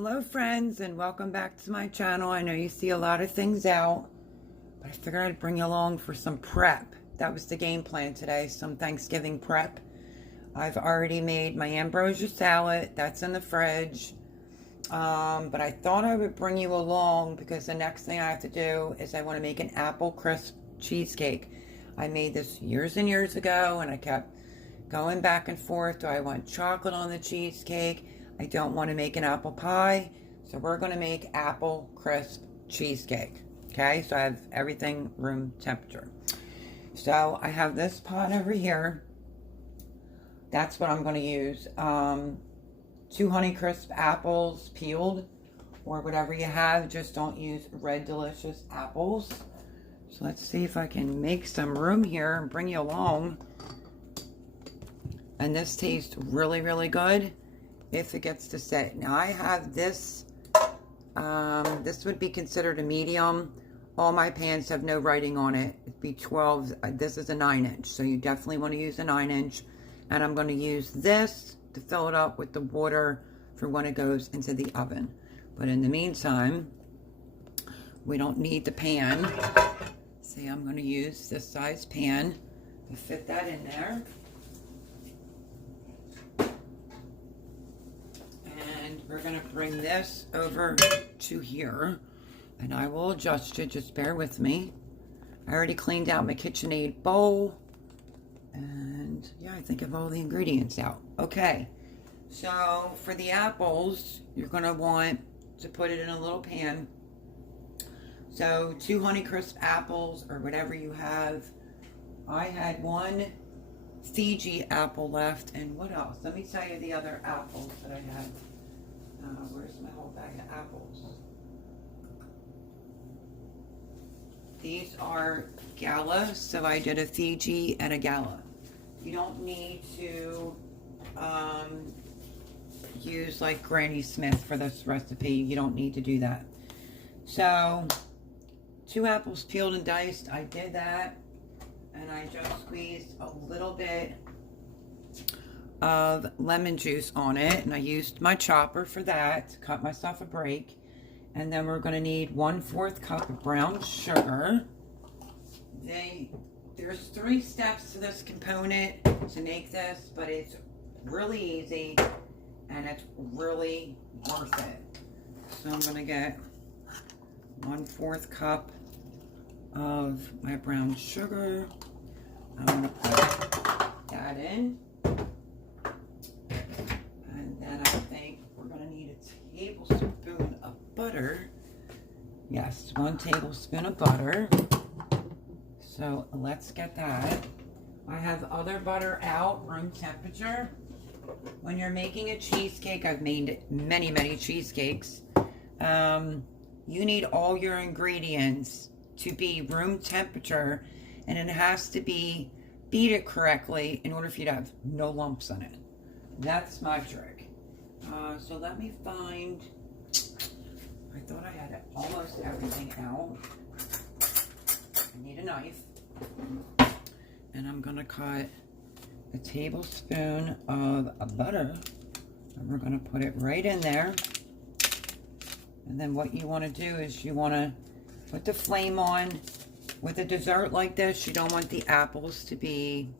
Hello friends, and welcome back to my channel. I know you see a lot of things out, but I figured I'd bring you along for some prep. That was the game plan today, some Thanksgiving prep. I've already made my ambrosia salad. That's in the fridge. But I thought I would bring you along because the next thing I have to do is I want to make an apple crisp cheesecake. I made this years and years ago, and I kept going back and forth. Do I want chocolate on the cheesecake? I don't want to make an apple pie, so we're going to make apple crisp cheesecake. Okay, so I have everything room temperature. So I have this pot over here. That's what I'm going to use. 2 Honeycrisp apples peeled, or whatever you have. Just don't use red delicious apples. So let's see if I can make some room here and bring you along. And this tastes really, really good if it gets to sit. Now I have this, this would be considered a medium. All my pans have no writing on it. It'd be 12, this is a 9-inch, so you definitely want to use a 9-inch. And I'm going to use this to fill it up with the water for when it goes into the oven. But in the meantime, we don't need the pan. See, I'm going to use this size pan to fit that in there. We're going to bring this over to here, and I will adjust it. Just bear with me. I already cleaned out my KitchenAid bowl, and yeah, I think I have all the ingredients out. Okay, so for the apples, you're going to want to put it in a little pan. So 2 Honeycrisp apples, or whatever you have. I had 1 Fiji apple left, and what else? Let me tell you the other apples that I had. Where's my whole bag of apples? These are Gala, so I did a Fiji and a Gala. You don't need to use like Granny Smith for this recipe. You don't need to do that. So 2 apples peeled and diced. I did that, and I just squeezed a little bit of lemon juice on it, and I used my chopper for that to cut myself a break. And then we're going to need 1/4 cup of brown sugar. There's 3 steps to this component to make this, but it's really easy and it's really worth it. So I'm going to get 1/4 cup of my brown sugar. I'm going to put that in. Tablespoon of butter. Yes, 1 tablespoon of butter. So let's get that. I have other butter out, room temperature. When you're making a cheesecake, I've made many, many cheesecakes. You need all your ingredients to be room temperature, and it has to be, beat it correctly in order for you to have no lumps in it. That's my trick. So let me find, I thought I had almost everything out. I need a knife. And I'm going to cut a tablespoon of butter. And we're going to put it right in there. And then what you want to do is you want to put the flame on. With a dessert like this, you don't want the apples to be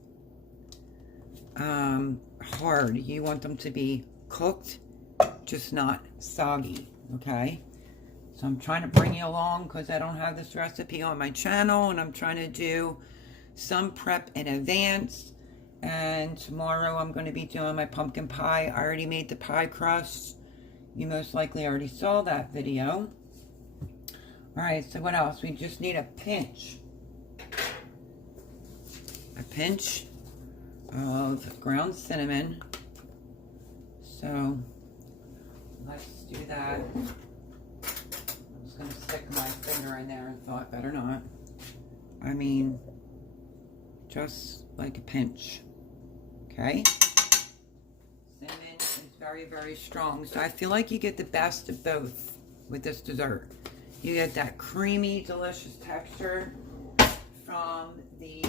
hard. You want them to be cooked, just not soggy. Okay, so I'm trying to bring you along because I don't have this recipe on my channel, and I'm trying to do some prep in advance. And tomorrow I'm going to be doing my pumpkin pie. I already made the pie crust. You most likely already saw that video. All right, so what else? We just need a pinch of ground cinnamon. So let's do that. I'm just going to stick my finger in there and thought better not. I mean, just like a pinch. Okay? Cinnamon is very, very strong. So I feel like you get the best of both with this dessert. You get that creamy, delicious texture from the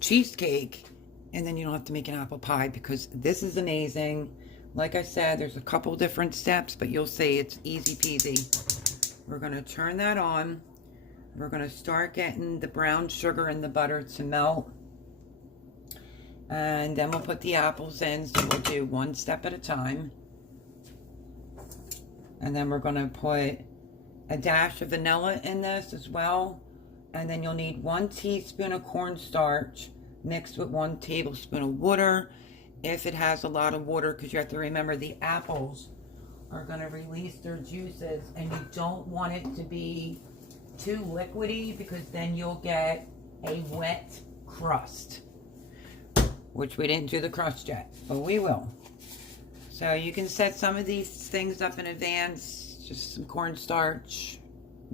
cheesecake, and then you don't have to make an apple pie because this is amazing. like I said, there's a couple different steps, but you'll see it's easy peasy. We're going to turn that on. We're going to start getting the brown sugar and the butter to melt. And then we'll put the apples in, so we'll do one step at a time. And then we're going to put a dash of vanilla in this as well. And then you'll need 1 teaspoon of cornstarch mixed with 1 tablespoon of water. If it has a lot of water, because you have to remember the apples are going to release their juices, and you don't want it to be too liquidy, because then you'll get a wet crust, which we didn't do the crust yet, but we will. So you can set some of these things up in advance, just some cornstarch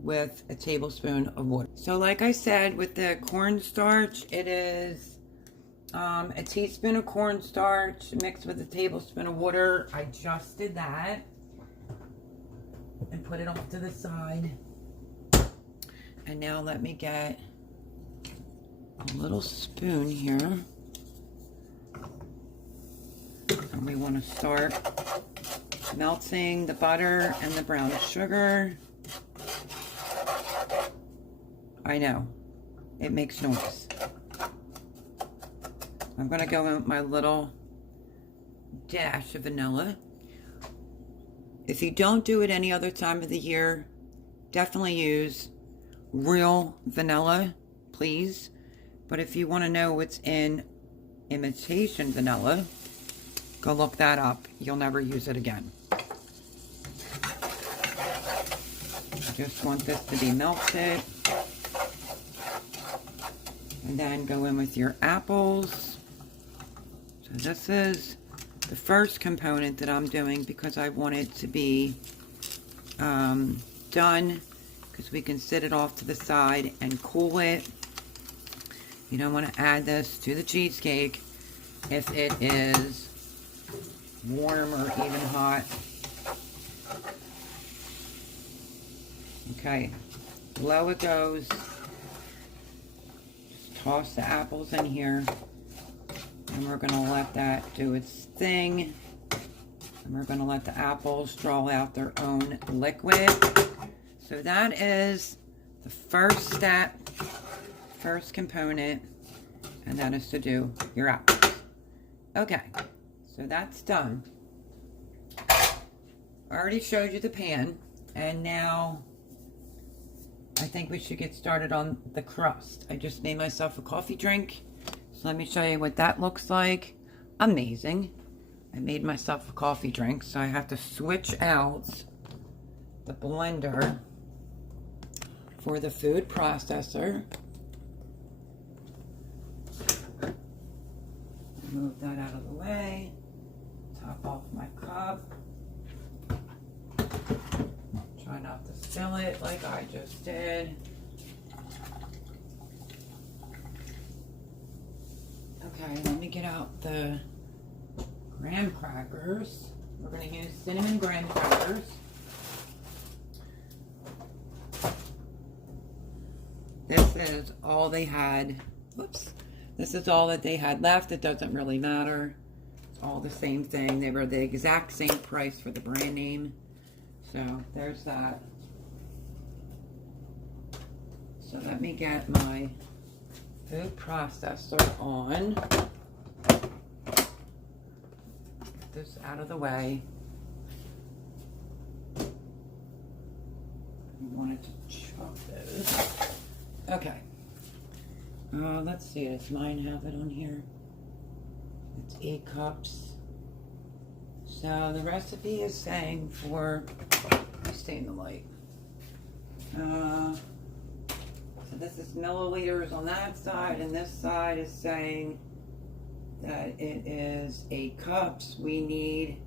with a tablespoon of water. So like I said, with the cornstarch, it is a teaspoon of cornstarch mixed with a tablespoon of water. I just did that and put it off to the side. And now let me get a little spoon here. And we want to start melting the butter and the brown sugar. I know, it makes noise. I'm going to go in with my little dash of vanilla. If you don't do it any other time of the year, definitely use real vanilla, please. But if you want to know what's in imitation vanilla, go look that up. You'll never use it again. I just want this to be melted. And then go in with your apples. So this is the first component that I'm doing, because I want it to be done, because we can sit it off to the side and cool it. You don't want to add this to the cheesecake if it is warm or even hot. Okay, low it goes. Just toss the apples in here, and we're going to let that do its thing. And we're going to let the apples draw out their own liquid. So that is the first step, first component, and that is to do your apples. Okay, so that's done. I already showed you the pan, and now I think we should get started on the crust. I just made myself a coffee drink, so let me show you what that looks like. Amazing. I made myself a coffee drink, so I have to switch out the blender for the food processor. Move that out of the way. Top off my cup. Try not to spill it like I just did. Okay, let me get out the graham crackers. We're going to use cinnamon graham crackers. This is all they had. Whoops. This is all that they had left. It doesn't really matter. It's all the same thing. They were the exact same price for the brand name. So there's that. So let me get my food processor on. Get this out of the way. I wanted to chop those. Okay. Let's see, does mine have it on here? It's 8 cups. So the recipe is saying for, stay in the light. So this is milliliters on that side, and this side is saying that it is 8 cups. We need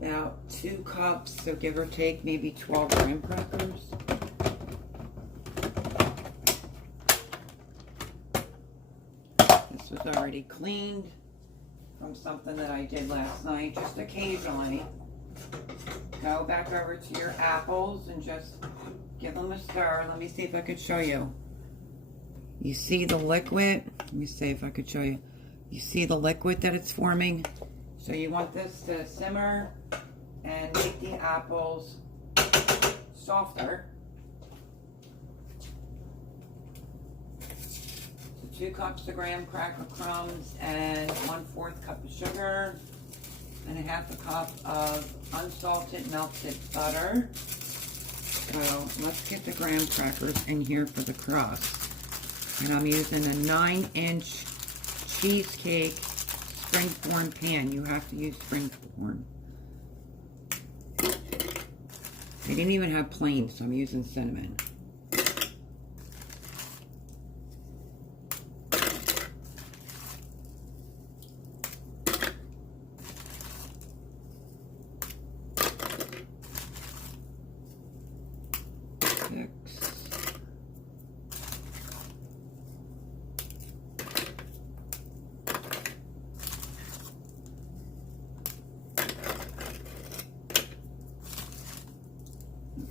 about 2 cups, so give or take maybe 12 graham crackers. This was already cleaned from something that I did last night. Just occasionally go back over to your apples and just give them a stir. Let me see if I could show you. You see the liquid? Let me see if I could show you. You see the liquid that it's forming? So you want this to simmer and make the apples softer. So 2 cups of graham cracker crumbs and 1/4 cup of sugar and 1/2 cup of unsalted melted butter. So let's get the graham crackers in here for the crust. And I'm using a 9-inch Cheesecake springform pan. You have to use springform. They didn't even have plain, so I'm using cinnamon.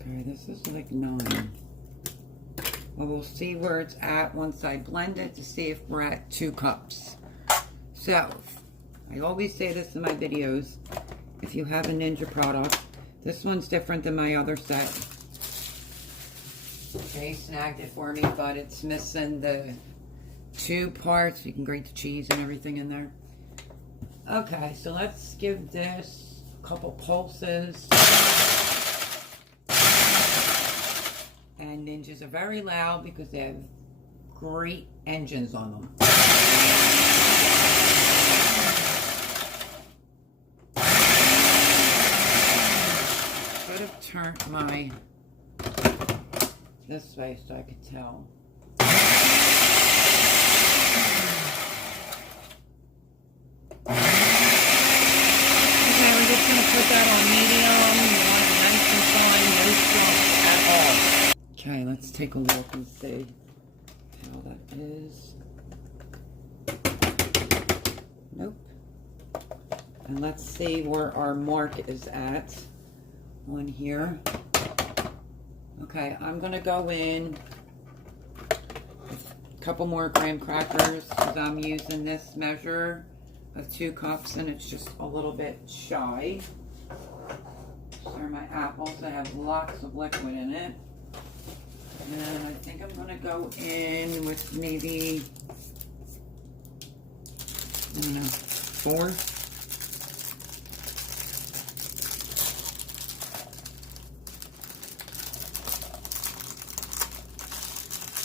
Okay, this is like 9. Well, we'll see where it's at once I blend it to see if we're at 2 cups. So, I always say this in my videos, if you have a Ninja product, this one's different than my other set. Jay snagged it for me, but it's missing the 2 parts. You can grate the cheese and everything in there. Okay, so let's give this a couple pulses. And Ninjas are very loud because they have great engines on them. Could have turned my this way so I could tell. Okay, we're just going to put that on medium. You want it nice and fine, no clumps at all. Okay, let's take a look and see how that is. Nope. And let's see where our mark is at on here. Okay, I'm going to go in with a couple more graham crackers because I'm using this measure of 2 cups and it's just a little bit shy. These are my apples. They have lots of liquid in it. And I think I'm going to go in with maybe, I don't know, 4.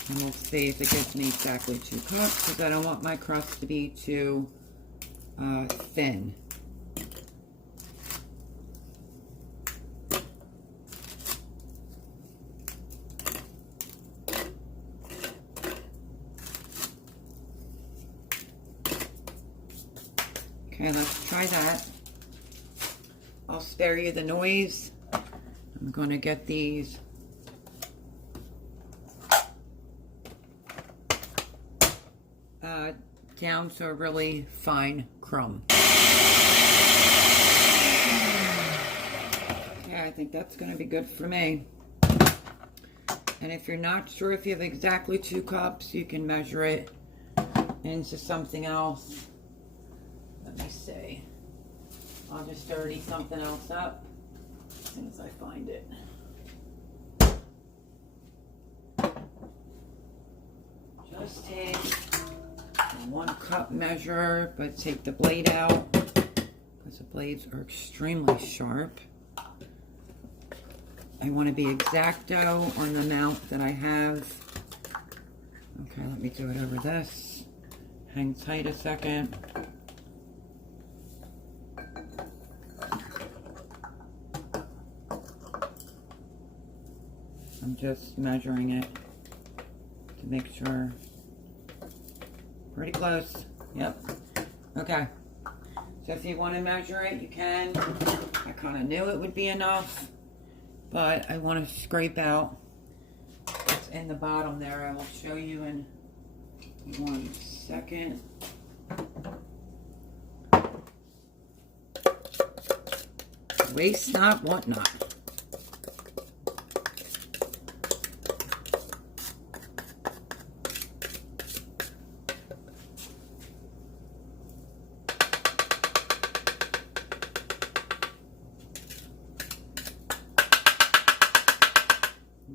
And we'll see if it gives me exactly 2 cups because I don't want my crust to be too thin. Okay, let's try that. I'll spare you the noise. I'm going to get these down to a really fine crumb. Yeah, I think that's going to be good for me. And if you're not sure if you have exactly 2 cups, you can measure it into something else. Let me see. I'll just dirty something else up as soon as I find it. Just take a 1 cup measure, but take the blade out because the blades are extremely sharp. I want to be exacto on the amount that I have. Okay, let me do it over this. Hang tight a second. I'm just measuring it to make sure. Pretty close. Yep. Okay. So if you want to measure it, you can. I kind of knew it would be enough, but I want to scrape out what's in the bottom there. I will show you in 1 second. Waste not, want not.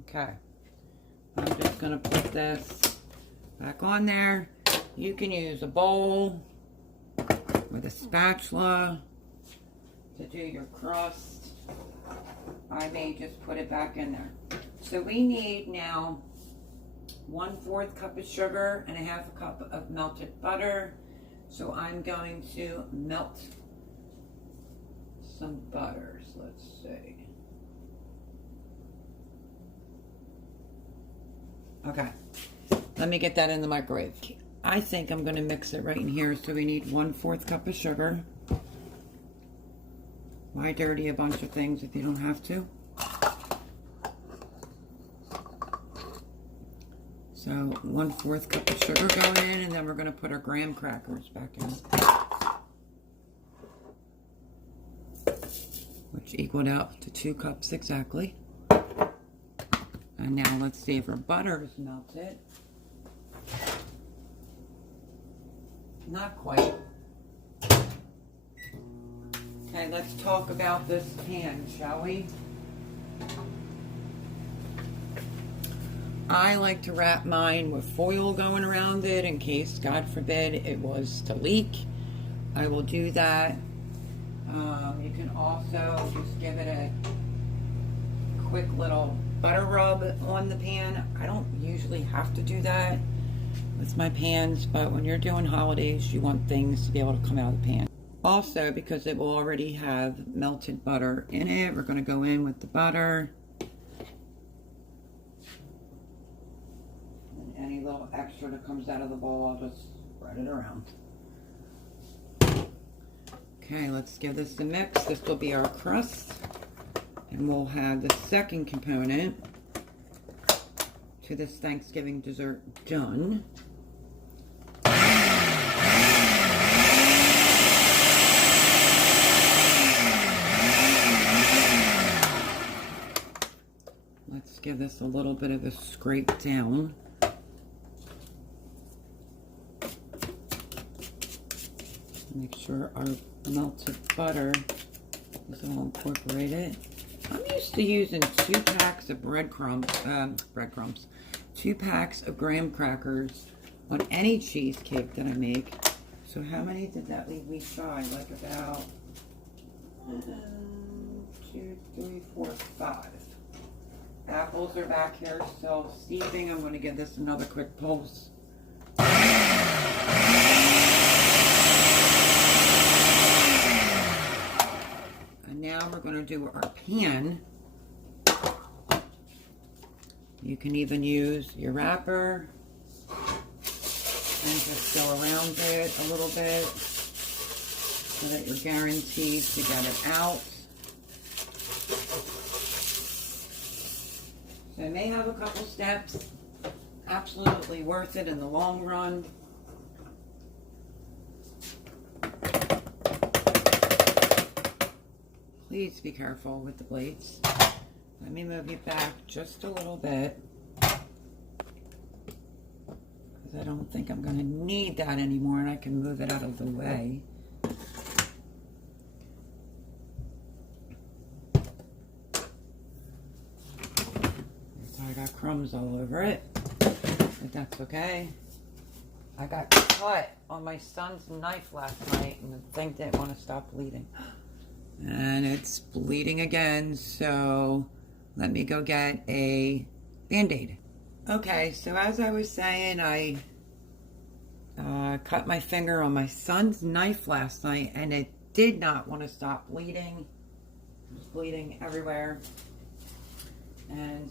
Okay. I'm just going to put this back on there. You can use a bowl with a spatula to do your crust. I may just put it back in there. So we need now 1/4 cup of sugar and 1/2 cup of melted butter. So I'm going to melt some butters. Let's see. Okay, let me get that in the microwave. I think I'm going to mix it right in here. So we need 1/4 cup of sugar. Why dirty a bunch of things if you don't have to? So 1/4 cup of sugar going in, and then we're going to put our graham crackers back in, which equaled out to 2 cups exactly. And now let's see if our butter is melted. Not quite. Okay, let's talk about this pan, shall we? I like to wrap mine with foil going around it in case, God forbid, it was to leak. I will do that. You can also just give it a quick little butter rub on the pan. I don't usually have to do that with my pans, but when you're doing holidays, you want things to be able to come out of the pan. Also, because it will already have melted butter in it, we're going to go in with the butter. And any little extra that comes out of the bowl, I'll just spread it around. Okay, let's give this a mix. This will be our crust. And we'll have the second component to this Thanksgiving dessert done. Let's give this a little bit of a scrape down. Make sure our melted butter is all incorporated. I'm used to using 2 packs of breadcrumbs, 2 packs of graham crackers on any cheesecake that I make. So how many did that leave me shy? Like about 2, 3, 4, 5. Apples are back here still steeping. I'm going to give this another quick pulse. And now we're going to do our pan. You can even use your wrapper and just go around it a little bit so that you're guaranteed to get it out. So it may have a couple steps, absolutely worth it in the long run. Please be careful with the blades. Let me move you back just a little bit, because I don't think I'm going to need that anymore, and I can move it out of the way. So I got crumbs all over it, but that's okay. I got cut on my son's knife last night, and the thing didn't want to stop bleeding. And it's bleeding again, so let me go get a Band-Aid. Okay, so as I was saying, I cut my finger on my son's knife last night, and it did not want to stop bleeding. It was bleeding everywhere. And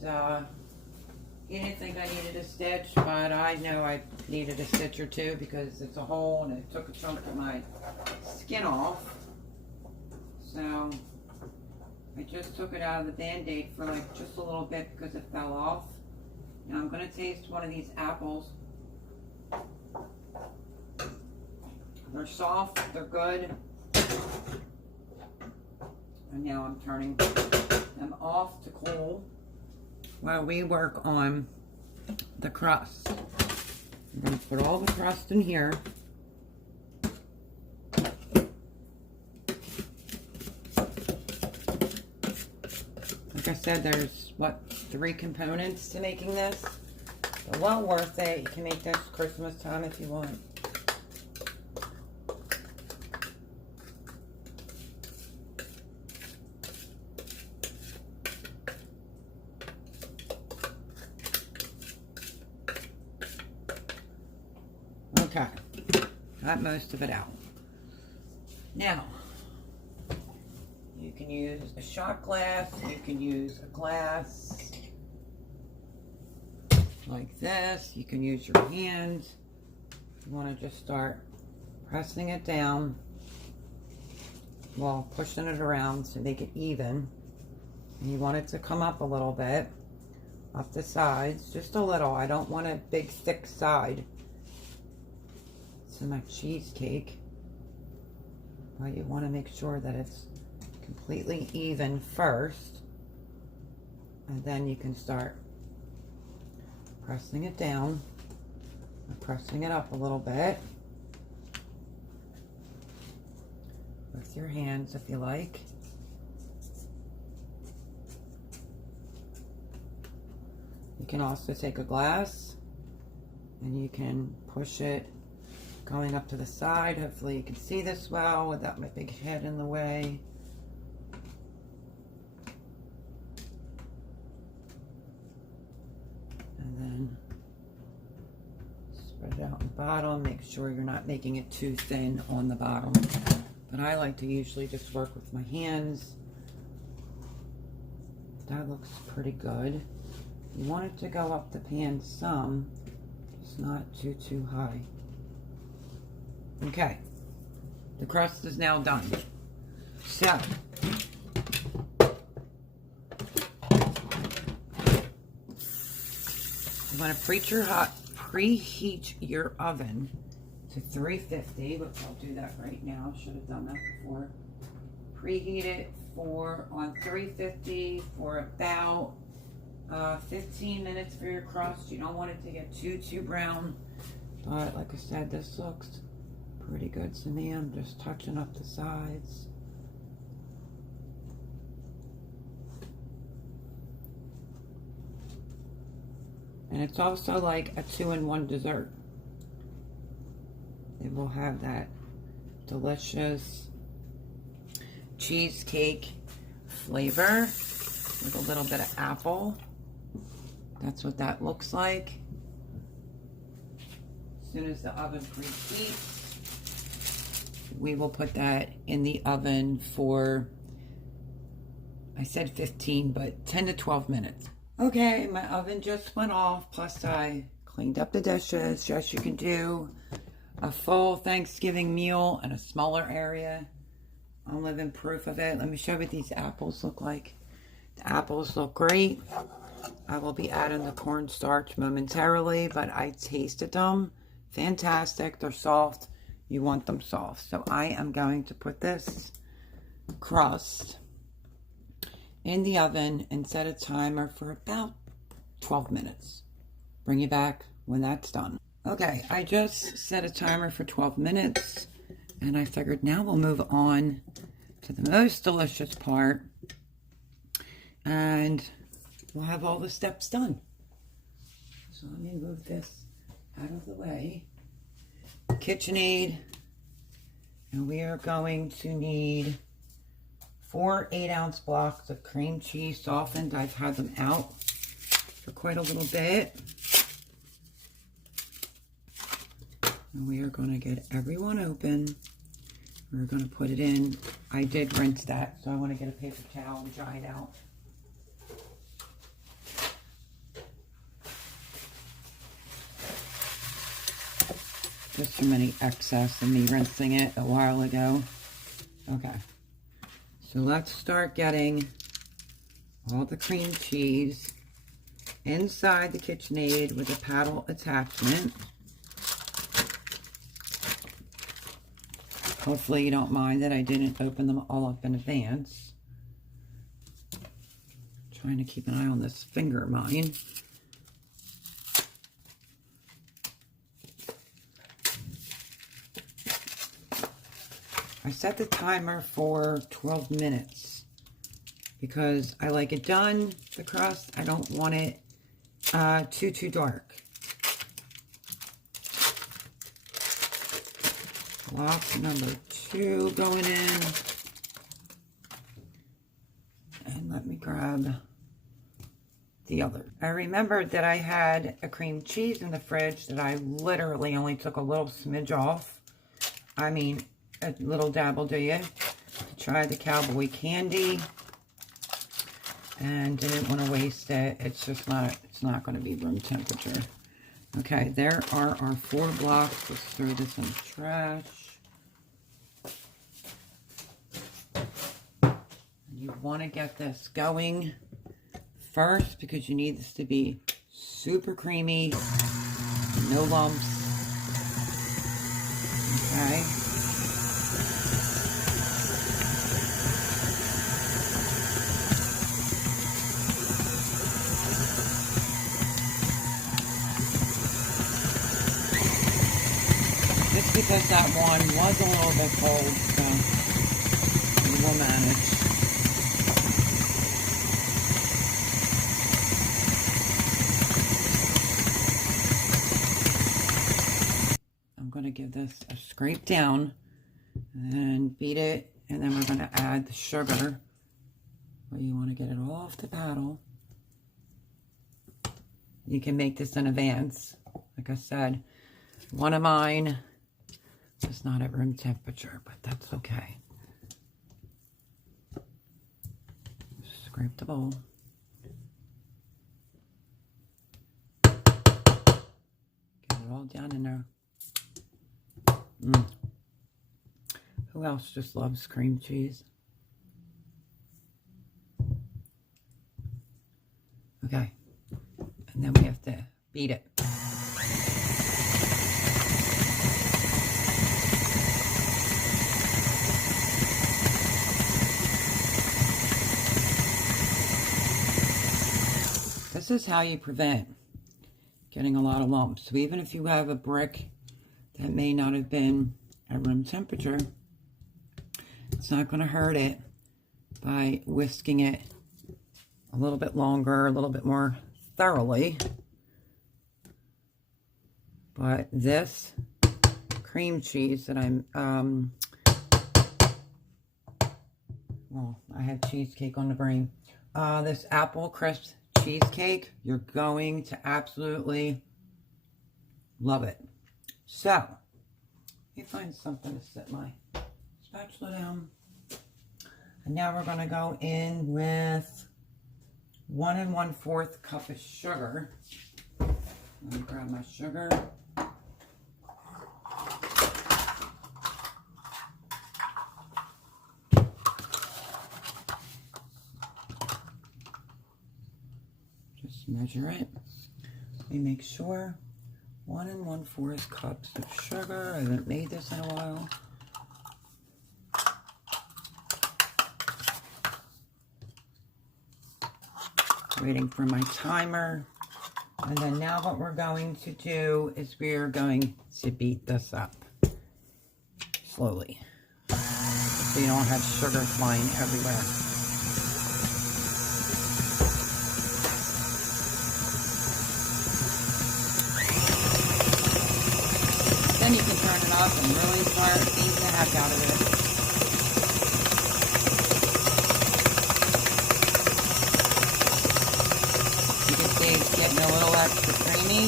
he didn't think I needed a stitch, but I know I needed a stitch or two because it's a hole and it took a chunk of my skin off. So I just took it out of the Band-Aid for like just a little bit because it fell off. Now I'm going to taste one of these apples. They're soft, they're good. And now I'm turning them off to cool while we work on the crust. I'm going to put all the crust in here. Like I said, there's, what, 3 components to making this. So well worth it. You can make this Christmas time if you want. Okay, got most of it out. Now, you can use a shot glass, you can use a glass like this, you can use your hands. You want to just start pressing it down while pushing it around to make it even. And you want it to come up a little bit, up the sides, just a little. I don't want a big thick side to my cheesecake, but you want to make sure that it's completely even first, and then you can start pressing it down and pressing it up a little bit with your hands if you like. You can also take a glass and you can push it going up to the side. Hopefully you can see this well without my big head in the way. And then spread it out on the bottom. Make sure you're not making it too thin on the bottom. But I like to usually just work with my hands. That looks pretty good. You want it to go up the pan some, just not too high. Okay, the crust is now done. So, you want to preheat your oven to 350, but I'll do that right now. Should have done that before. Preheat it on 350 for about 15 minutes for your crust. You don't want it to get too brown, but like I said, this looks pretty good to me. I'm just touching up the sides. And it's also like a 2-in-1 dessert. It will have that delicious cheesecake flavor with a little bit of apple. That's what that looks like. As soon as the oven preheats, we will put that in the oven for, I said 15, but 10 to 12 minutes. Okay, my oven just went off, plus I cleaned up the dishes. Just you can do a full Thanksgiving meal in a smaller area. I'm living proof of it. Let me show you what these apples look like. The apples look great. I will be adding the cornstarch momentarily, but I tasted them. Fantastic. They're soft. You want them soft. So I am going to put this crust in the oven and set a timer for about 12 minutes. Bring you back when that's done. Okay, I just set a timer for 12 minutes, and I figured now we'll move on to the most delicious part, and we'll have all the steps done. So let me move this out of the way. KitchenAid, and we are going to need 4 8-ounce blocks of cream cheese softened. I've had them out for quite a little bit. And we are going to get everyone open. We're going to put it in. I did rinse that, so I want to get a paper towel and dry it out. Just from any excess of me rinsing it a while ago. Okay. So let's start getting all the cream cheese inside the KitchenAid with a paddle attachment. Hopefully you don't mind that I didn't open them all up in advance. Trying to keep an eye on this finger of mine. I set the timer for 12 minutes. because I like it done, the crust. I don't want it too dark. Block number 2 going in. And let me grab the other. I remembered that I had a cream cheese in the fridge that I literally only took a little smidge off. I mean, a little dab will do you. Try the cowboy candy. And didn't want to waste it. It's just not, it's not going to be room temperature. Okay, there are our 4 blocks. Let's throw this in the trash. You want to get this going first because you need this to be super creamy, no lumps. Okay. Just because that one was a little bit cold, so we will manage. Give this a scrape down and beat it, and then we're going to add the sugar. Well, you want to get it all off the paddle. You can make this in advance. Like I said, one of mine is not at room temperature, but that's okay. Scrape the bowl. Get it all down in there. Who else just loves cream cheese? Okay. And then we have to beat it. This is how you prevent getting a lot of lumps. So even if you have a brick that may not have been at room temperature, it's not going to hurt it by whisking it a little bit longer, a little bit more thoroughly. But this cream cheese that I'm, well, I had cheesecake on the brain. This apple crisp cheesecake, you're going to absolutely love it. So, let me find something to set my spatula down. And now we're going to go in with 1 1/4 cup of sugar. Let me grab my sugar. Just measure it. Let me make sure. 1 1/4 cups of sugar. I haven't made this in a while. Waiting for my timer. And then now what we're going to do is we're going to beat this up slowly, so you don't have sugar flying everywhere. Then you can turn it up and really start beating the heck out of it. You can see it's getting a little extra creamy.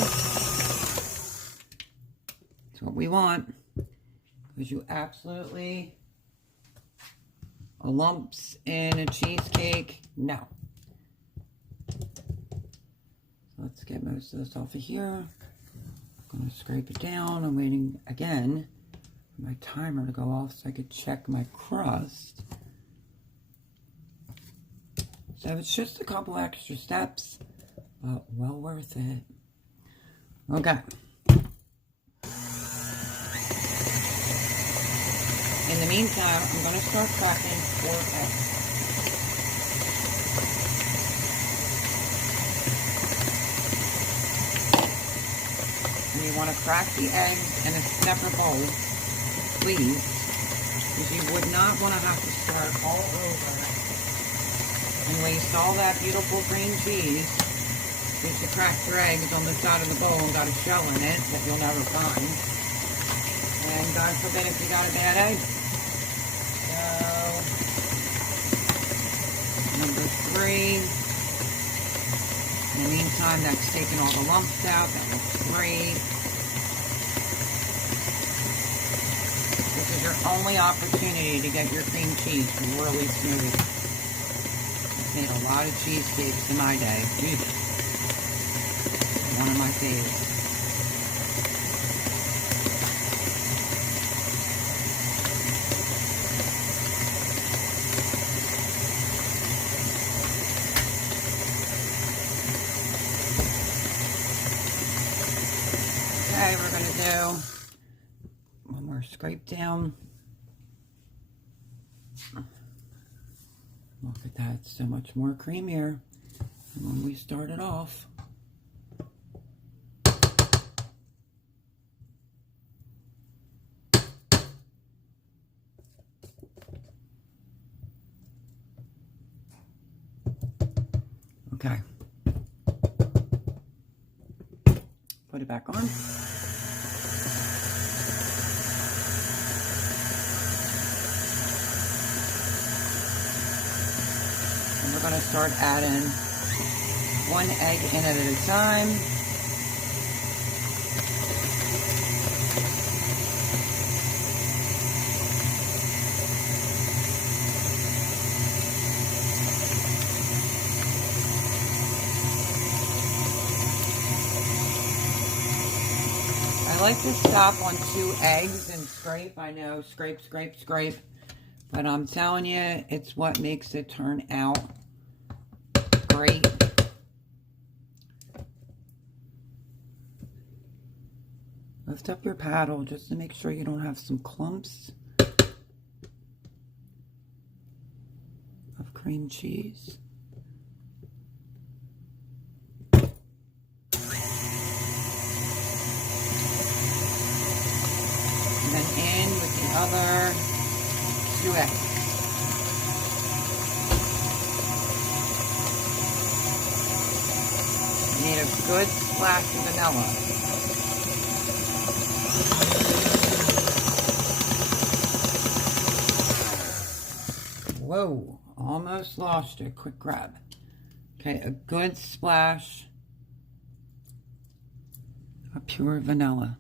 That's what we want. Because you absolutely, lumps in a cheesecake, no. So let's get most of this off of here. I'm going to scrape it down. I'm waiting again for my timer to go off so I could check my crust. So it's just a couple extra steps, but well worth it. Okay. In the meantime, I'm going to start cracking 4 eggs. And you want to crack the eggs in a separate bowl, please, because you would not want to have to start all over and waste all that beautiful cream cheese. Because you cracked your eggs on the side of the bowl and got a shell in it that you'll never find. And God forbid if you got a bad egg. So, number 3. In the meantime, that's taking all the lumps out. That looks great. This is your only opportunity to get your cream cheese really smooth. I've made a lot of cheesecakes in my day. One of my favorites. Okay, we're going to do one more scrape down. Look at that, it's so much more creamier than when we started off. Okay. Put it back on. And we're going to start adding 1 egg in at a time. I like to stop on 2 eggs and scrape. I know, scrape, scrape, scrape. But I'm telling you, it's what makes it turn out great. Lift up your paddle just to make sure you don't have some clumps of cream cheese. And then in with the other 2 eggs. You need a good splash of vanilla. Whoa, almost lost it. Quick grab. Okay, a good splash of pure vanilla.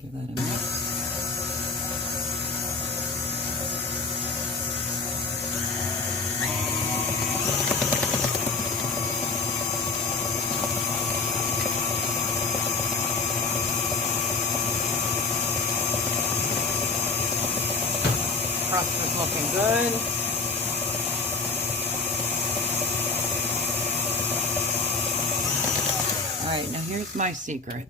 Give that a mix. Crust is looking good. All right, now here's my secret.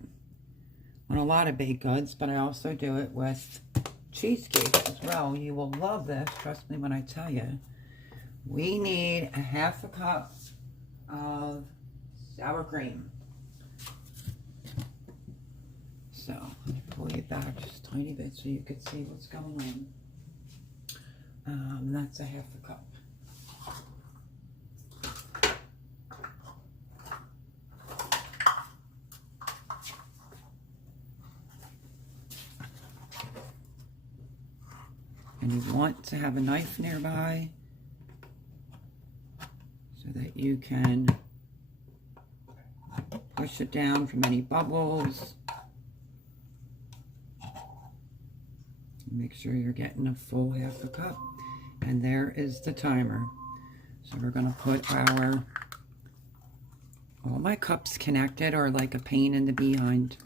On a lot of baked goods, but I also do it with cheesecake as well. You will love this, trust me when I tell you. We need a 1/2 cup of sour cream. So, let me pull you back just a tiny bit so you can see what's going on. That's a 1/2 cup. And you want to have a knife nearby so that you can push it down from any bubbles. Make sure you're getting a full 1/2 cup. And there is the timer. So we're going to put all my cups connected are like a pain in the behind.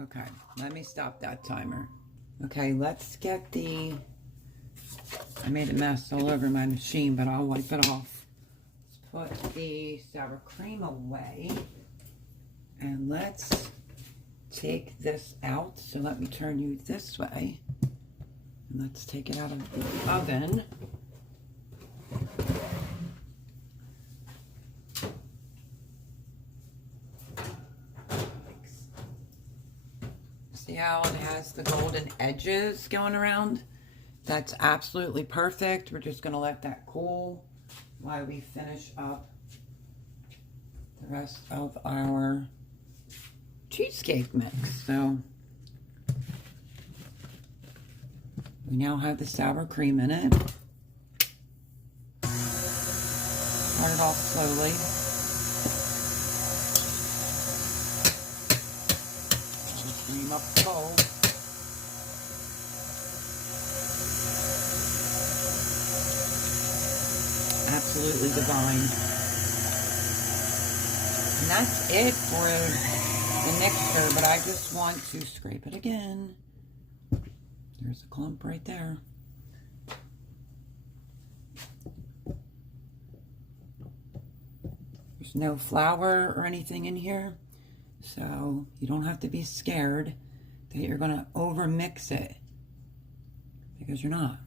Okay, let me stop that timer. Okay, let's get I made a mess all over my machine, but I'll wipe it off. Let's put the sour cream away. And let's take this out. So let me turn you this way. And let's take it out of the oven. how it has the golden edges going around? That's absolutely perfect. We're just going to let that cool while we finish up the rest of our cheesecake mix. So we now have the sour cream in it. Start it off slowly. Cream up the bowl. Absolutely divine. And that's it for the mixture, but I just want to scrape it again. There's a clump right there. There's no flour or anything in here, so you don't have to be scared that you're going to over mix it, because you're not.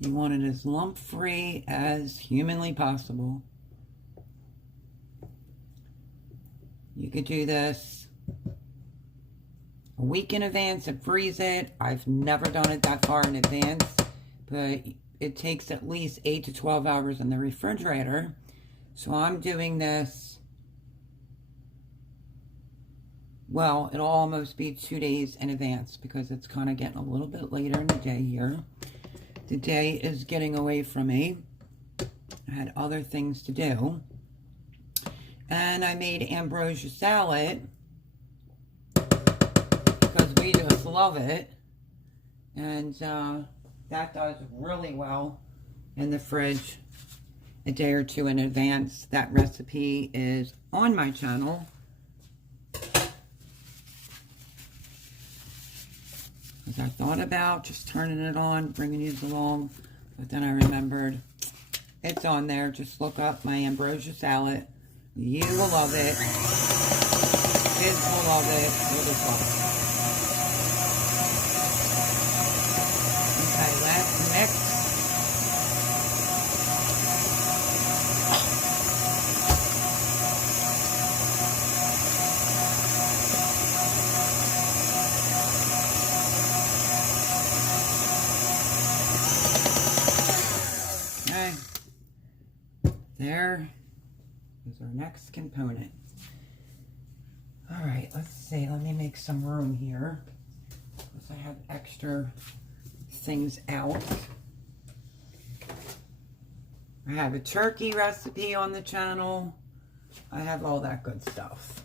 You want it as lump free as humanly possible. You could do this a week in advance and freeze it. I've never done it that far in advance, but it takes at least 8 to 12 hours in the refrigerator. So I'm doing this, well, it'll almost be 2 days in advance because it's kind of getting a little bit later in the day here. The day is getting away from me. I had other things to do. And I made ambrosia salad because we just love it. And that does really well in the fridge a day or two in advance. That recipe is on my channel. Because I thought about just turning it on, bringing you along, but then I remembered it's on there. Just look up my ambrosia salad. You will love it. Kids will love it. You'll just love it. Okay, last mix. Okay. There is our next component. All right, let's see. Let me make some room here because I have extra things out. I have a turkey recipe on the channel. I have all that good stuff.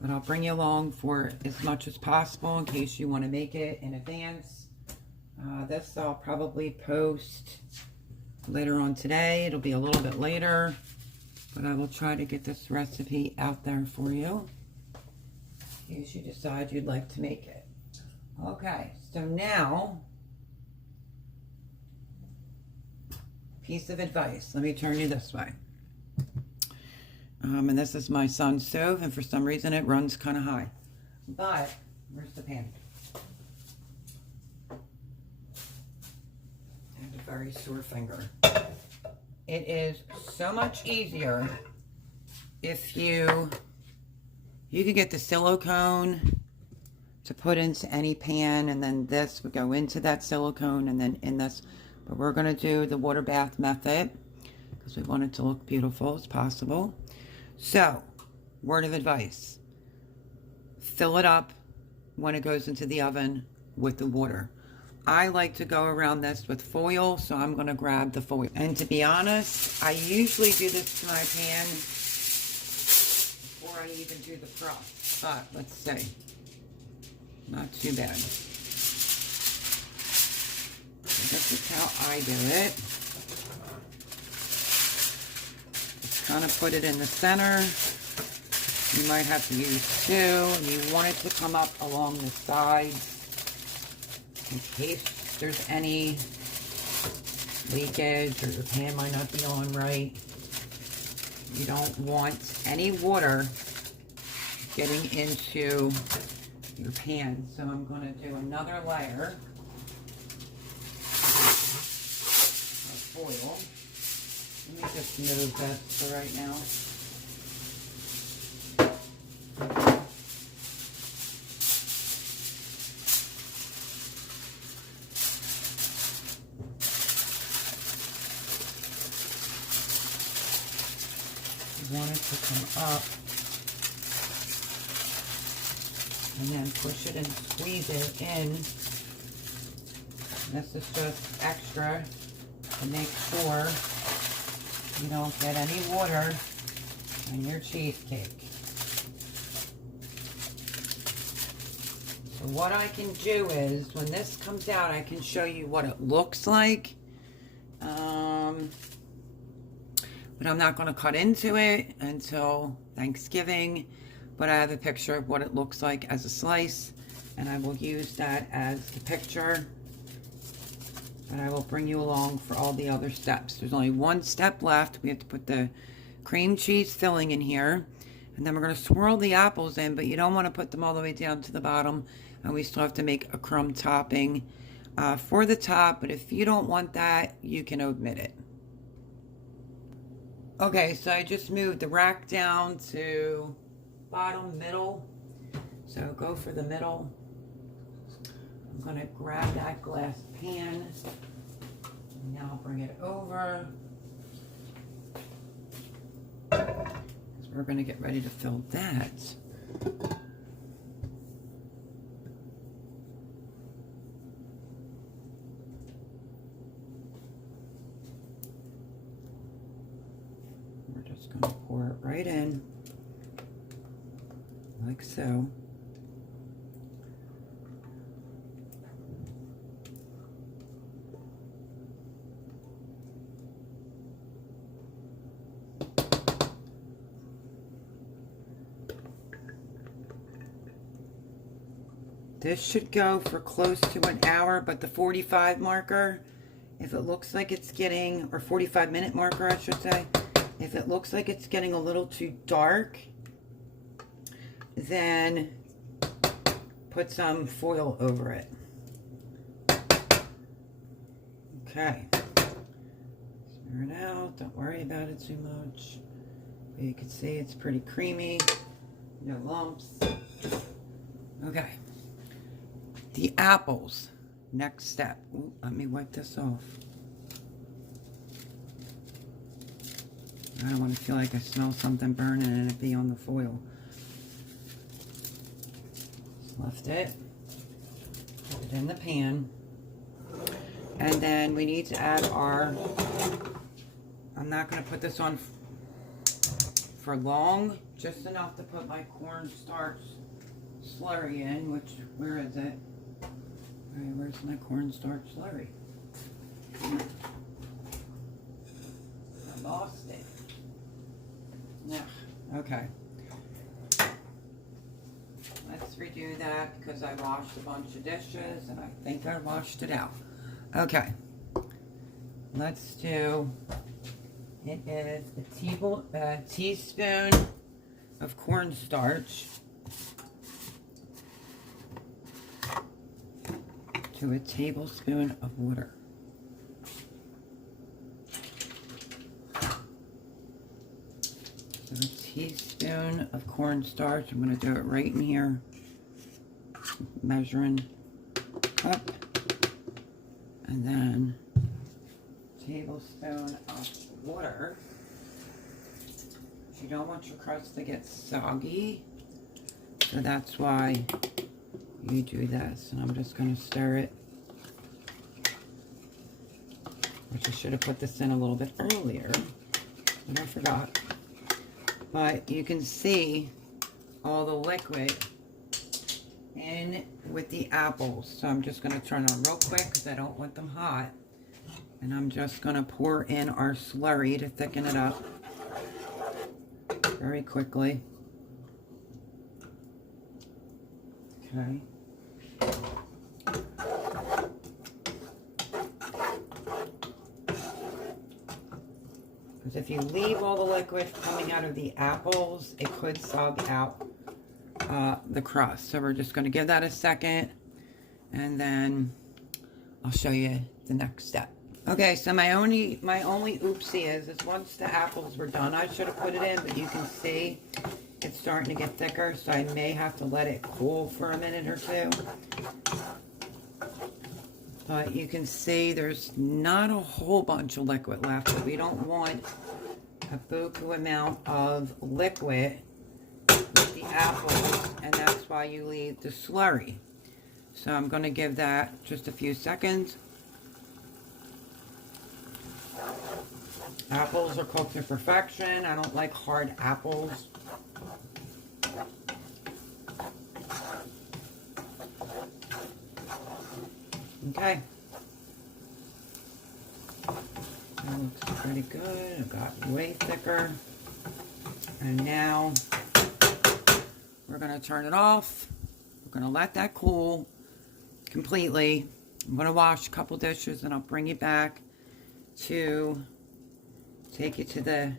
But I'll bring you along for as much as possible in case you want to make it in advance. This I'll probably post later on today. It'll be a little bit later, but I will try to get this recipe out there for you in case you decide you'd like to make it. Okay, so now, piece of advice. Let me turn you this way. And this is my son's stove, and for some reason it runs kind of high. But, where's the pan? I have a very sore finger. It is so much easier if you could get the silicone to put into any pan, and then this would go into that silicone and then in this. But we're going to do the water bath method because we want it to look beautiful as possible. So, word of advice. Fill it up when it goes into the oven with the water. I like to go around this with foil, so I'm going to grab the foil. And to be honest, I usually do this to my pan before I even do the crust. But, let's see. Not too bad. So this is how I do it. Just kind of put it in the center. You might have to use two. You want it to come up along the sides in case there's any leakage or your pan might not be on right. You don't want any water getting into your pan. So I'm going to do another layer of foil. Let me just move this for right now. want it to come up. And then push it and squeeze it in. This is just extra to make sure you don't get any water on your cheesecake. So what I can do is, when this comes out, I can show you what it looks like. But I'm not going to cut into it until Thanksgiving. But I have a picture of what it looks like as a slice, and I will use that as the picture. And I will bring you along for all the other steps. There's only one step left. We have to put the cream cheese filling in here, and then we're going to swirl the apples in, but you don't want to put them all the way down to the bottom, and we still have to make a crumb topping for the top, but if you don't want that, you can omit it. Okay, so I just moved the rack down to bottom, middle. So go for the middle. I'm going to grab that glass pan. And now bring it over. Because we're going to get ready to fill that. We're just going to pour it right in. Like so. This should go for close to an hour, but the 45 marker, if it looks like it's getting, or 45-minute marker I should say, if it looks like it's getting a little too dark, then put some foil over it. Okay. Smear it out. Don't worry about it too much. But you can see it's pretty creamy. No lumps. Okay. The apples. Next step. Ooh, let me wipe this off. I don't want to feel like I smell something burning and it be on the foil. Just lift it. Put it in the pan. And then we need to add our... I'm not going to put this on for long. Just enough to put my cornstarch slurry in, which, where is it? Alright, where's my cornstarch slurry? I lost it. Yeah, okay. Let's redo that because I washed a bunch of dishes and I think I washed it out. Okay. Let's do, it is a teaspoon of cornstarch to a tablespoon of water. So a teaspoon of cornstarch. I'm going to do it right in here. Measuring cup. And then a tablespoon of water. You don't want your crust to get soggy. So that's why you do this. And I'm just going to stir it. Which I should have put this in a little bit earlier. But I forgot. But you can see all the liquid in with the apples. So I'm just going to turn on real quick because I don't want them hot. And I'm just going to pour in our slurry to thicken it up very quickly. Okay. Because if you leave all the liquid coming out of the apples, it could sog out the crust. So we're just going to give that a second, and then I'll show you the next step. Okay, so my only oopsie is once the apples were done, I should have put it in, but you can see it's starting to get thicker, so I may have to let it cool for a minute or two. But you can see there's not a whole bunch of liquid left, but we don't want a beaucoup amount of liquid with the apples, and that's why you leave the slurry. So I'm going to give that just a few seconds. Apples are cooked to perfection. I don't like hard apples. Okay. That looks pretty good. It got way thicker. And now we're going to turn it off. We're going to let that cool completely. I'm going to wash a couple dishes and I'll bring you back to take you to the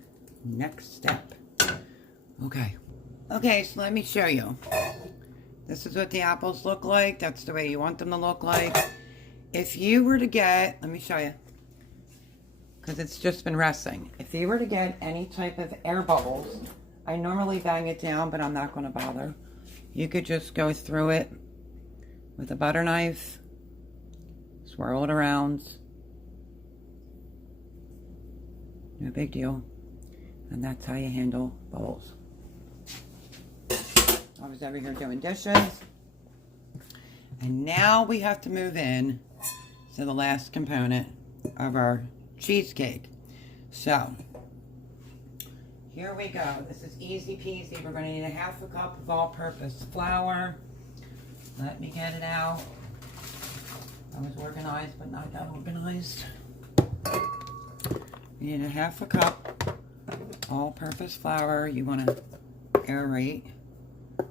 next step. Okay. Okay, so let me show you. This is what the apples look like. That's the way you want them to look like. If you were to get, let me show you, because it's just been resting. If you were to get any type of air bubbles, I normally bang it down, but I'm not going to bother. You could just go through it with a butter knife, swirl it around. No big deal. And that's how you handle bowls. I was over here doing dishes. And now we have to move in to the last component of our cheesecake. So, here we go. This is easy peasy. We're going to need a half a cup of all-purpose flour. Let me get it out. I was organized, but not that organized. You need a half a cup all-purpose flour. You want to aerate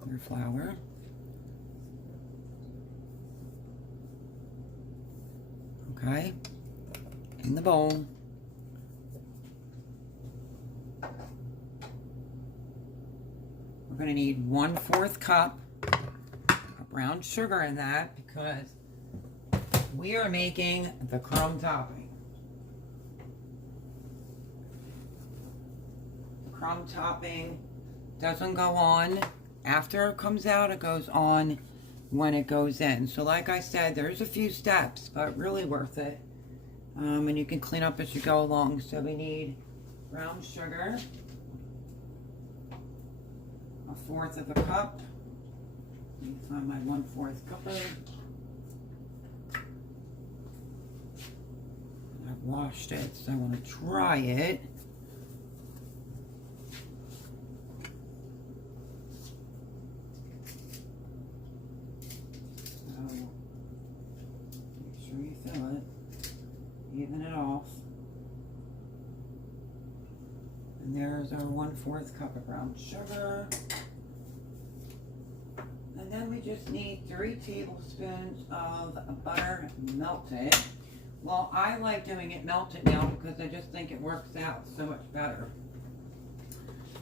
your flour. Okay, in the bowl. We're going to need 1/4 cup of brown sugar in that because we are making the crumb topping. The crumb topping doesn't go on after it comes out, it goes on when it goes in. So like I said, there's a few steps, but really worth it. And you can clean up as you go along. So we need brown sugar, 1/4 of a cup. Let me find my 1/4 cupper. I've washed it, so I want to try it. Even it off. And there's our 1/4 cup of brown sugar. And then we just need 3 tablespoons of butter melted. Well, I like doing it melted now because I just think it works out so much better.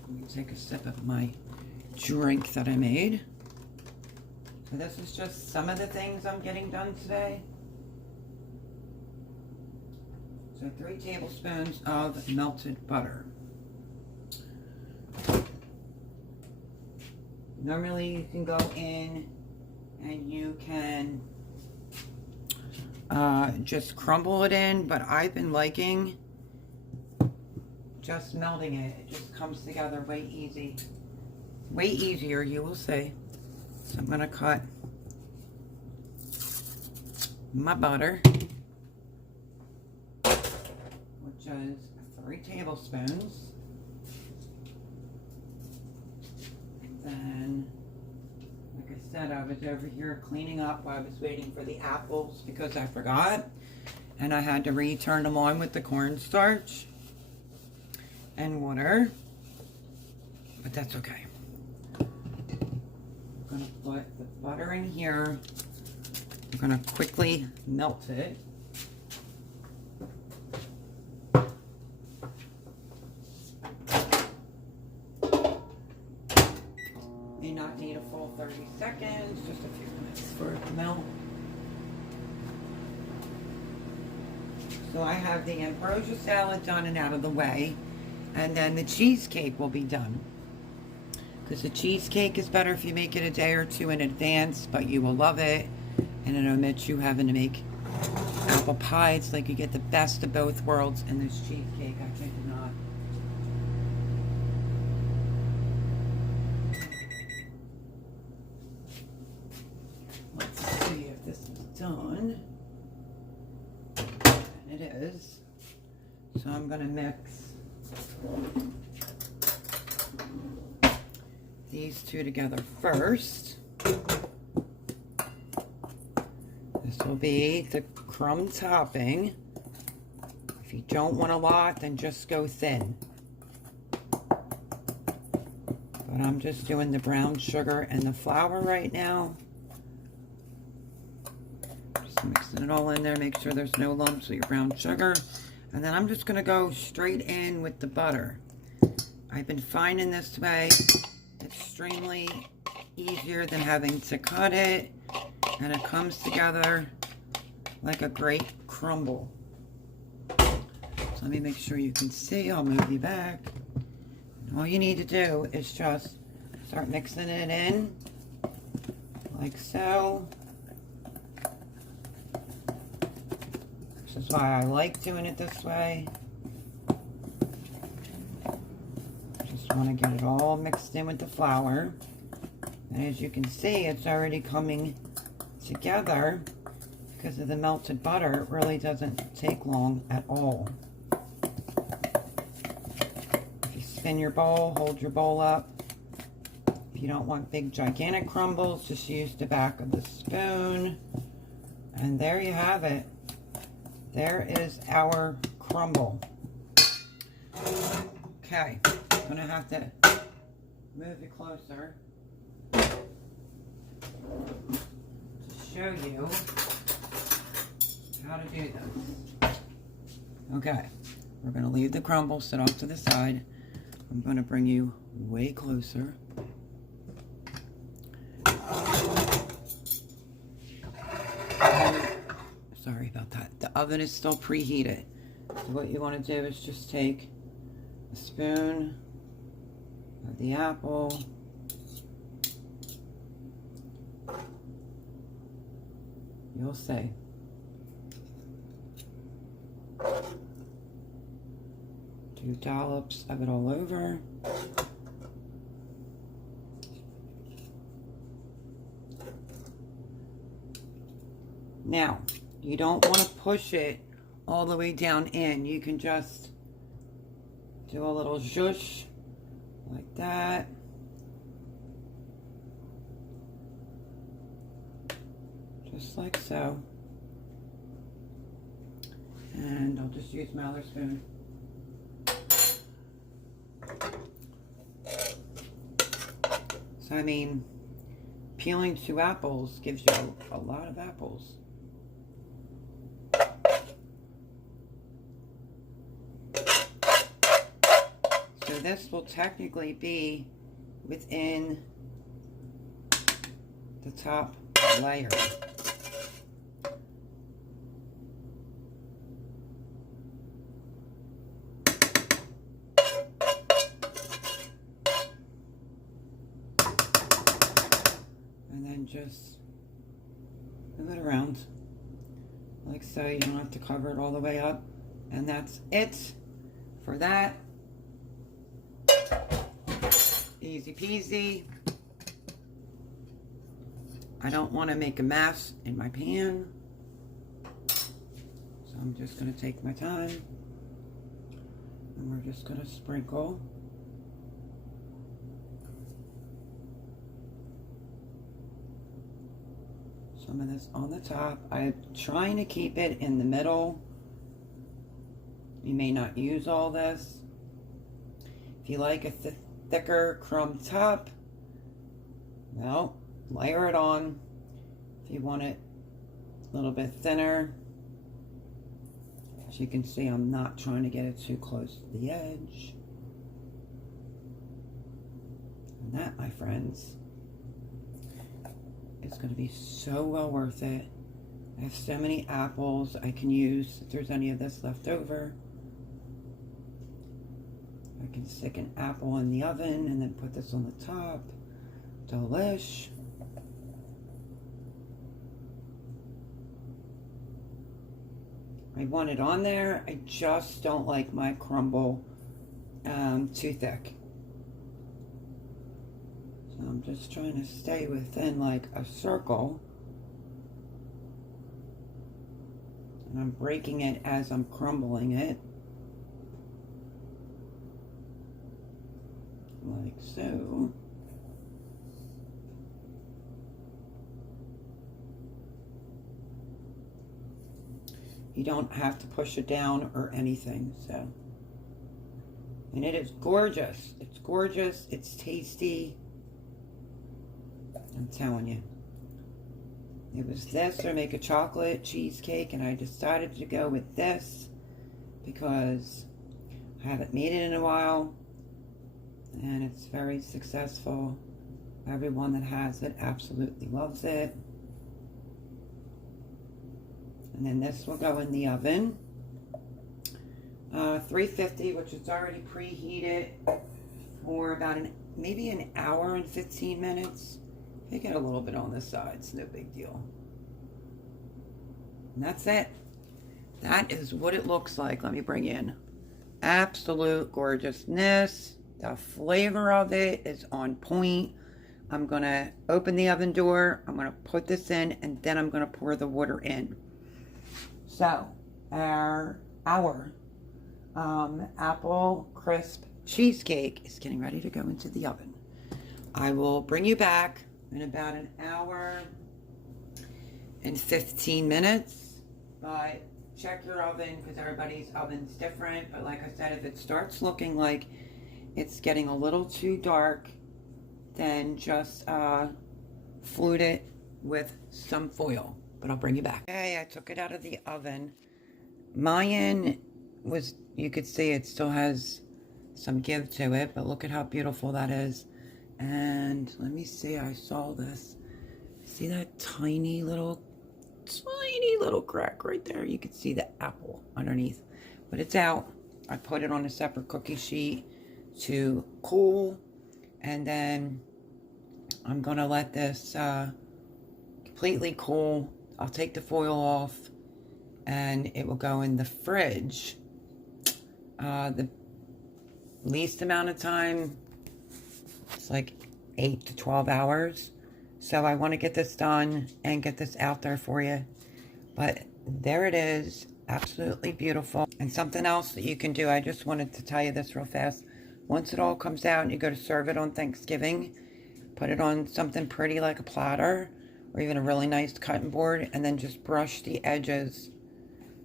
Let me take a sip of my drink that I made. So this is just some of the things I'm getting done today. So 3 tablespoons of melted butter. Normally you can go in and you can just crumble it in, but I've been liking just melting it. It just comes together way easy. Way easier, you will see. So I'm going to cut my butter, which is 3 tablespoons. And then, like I said, I was over here cleaning up while I was waiting for the apples because I forgot. And I had to return them on with the cornstarch and water. But that's okay. I'm going to put the butter in here. I'm going to quickly melt it. May not need a full 30 seconds, just a few minutes for it to melt. So I have the ambrosia salad done and out of the way, and then the cheesecake will be done. Because the cheesecake is better if you make it a day or 2 in advance, but you will love it, and it omits you having to make apple pie. It's like you get the best of both worlds in this cheesecake. I kid you not. So I'm going to mix these two together first. This will be the crumb topping. If you don't want a lot, then just go thin. But I'm just doing the brown sugar and the flour right now. Just mixing it all in there. Make sure there's no lumps with your brown sugar. And then I'm just going to go straight in with the butter. I've been finding this way extremely easier than having to cut it. And it comes together like a great crumble. So let me make sure you can see. I'll move you back. All you need to do is just start mixing it in like so. This is why I like doing it this way. Just want to get it all mixed in with the flour. And as you can see, it's already coming together because of the melted butter. It really doesn't take long at all. Spin your bowl, hold your bowl up. If you don't want big gigantic crumbles, just use the back of the spoon. And there you have it. There is our crumble. Okay, I'm gonna have to move you closer to show you how to do this. Okay, we're gonna leave the crumble sit off to the side. I'm going to bring you way closer. Sorry about that. The oven is still preheated. So what you want to do is just take a spoon of the apple. You'll see. Two dollops of it all over. Now, you don't want to push it all the way down in. You can just do a little zhoosh like that. Just like so. And I'll just use my other spoon. So, I mean, peeling 2 apples gives you a lot of apples. So this will technically be within the top layer. Just move it around like so. You don't have to cover it all the way up. And that's it for that. Easy peasy. I don't want to make a mess in my pan, so I'm just going to take my time, and we're just going to sprinkle some of this on the top. I'm trying to keep it in the middle. You may not use all this. If you like a thicker crumb top, well, layer it on. If you want it a little bit thinner, as you can see, I'm not trying to get it too close to the edge. And that, my friends, it's going to be so well worth it. I have so many apples I can use if there's any of this left over. I can stick an apple in the oven and then put this on the top. Delish. I want it on there. I just don't like my crumble too thick. So I'm just trying to stay within like a circle. And I'm breaking it as I'm crumbling it. like so. You don't have to push it down or anything, so. And it is gorgeous. It's gorgeous. It's tasty. I'm telling you. It was this or make a chocolate cheesecake, and I decided to go with this because I haven't made it in a while, and it's very successful. Everyone that has it absolutely loves it. And then this will go in the oven. 350, which is already preheated for about maybe an hour and 15 minutes. They get a little bit on the sides, no big deal. And that's it. That is what it looks like. Let me bring in absolute gorgeousness. The flavor of it is on point. I'm gonna open the oven door. I'm gonna put this in, and then I'm gonna pour the water in. So our apple crisp cheesecake is getting ready to go into the oven. I will bring you back in about an hour and 15 minutes, but check your oven because everybody's oven's different. But like I said, if it starts looking like it's getting a little too dark, then just flute it with some foil. But I'll bring you back. Okay, I took it out of the oven. Mine was, you could see it still has some give to it, but look at how beautiful that is. And let me see, I saw this. See that tiny little crack right there? You could see the apple underneath. But it's out. I put it on a separate cookie sheet to cool. And then I'm going to let this completely cool. I'll take the foil off and it will go in the fridge. The least amount of time, it's like 8 to 12 hours. So I want to get this done and get this out there for you. But there it is, absolutely beautiful. And something else that you can do, I just wanted to tell you this real fast. Once it all comes out and you go to serve it on Thanksgiving, put it on something pretty like a platter or even a really nice cutting board, and then just brush the edges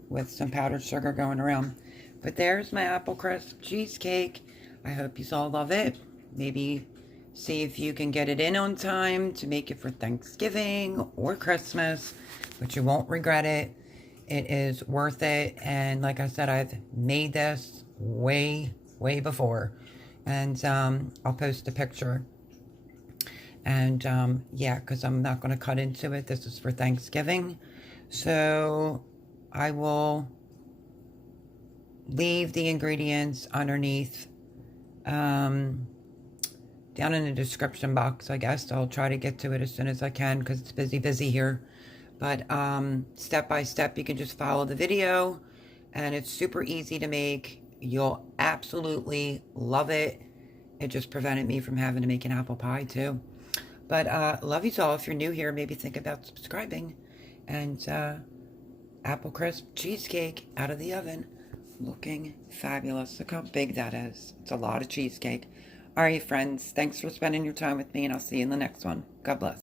with some powdered sugar going around. But there's my apple crisp cheesecake. I hope you all love it. Maybe see if you can get it in on time to make it for Thanksgiving or Christmas, but you won't regret it. It is worth it. And like I said, I've made this way before. And I'll post a picture. And yeah, because I'm not going to cut into it. This is for Thanksgiving. So I will leave the ingredients underneath down in the description box. I guess I'll try to get to it as soon as I can because it's busy here. But step by step, you can just follow the video, and it's super easy to make. You'll absolutely love it. It just prevented me from having to make an apple pie too. But love you all. If you're new here, maybe think about subscribing. And apple crisp cheesecake out of the oven, looking fabulous. Look how big that is. It's a lot of cheesecake. All right, friends, thanks for spending your time with me, and I'll see you in the next one. God bless.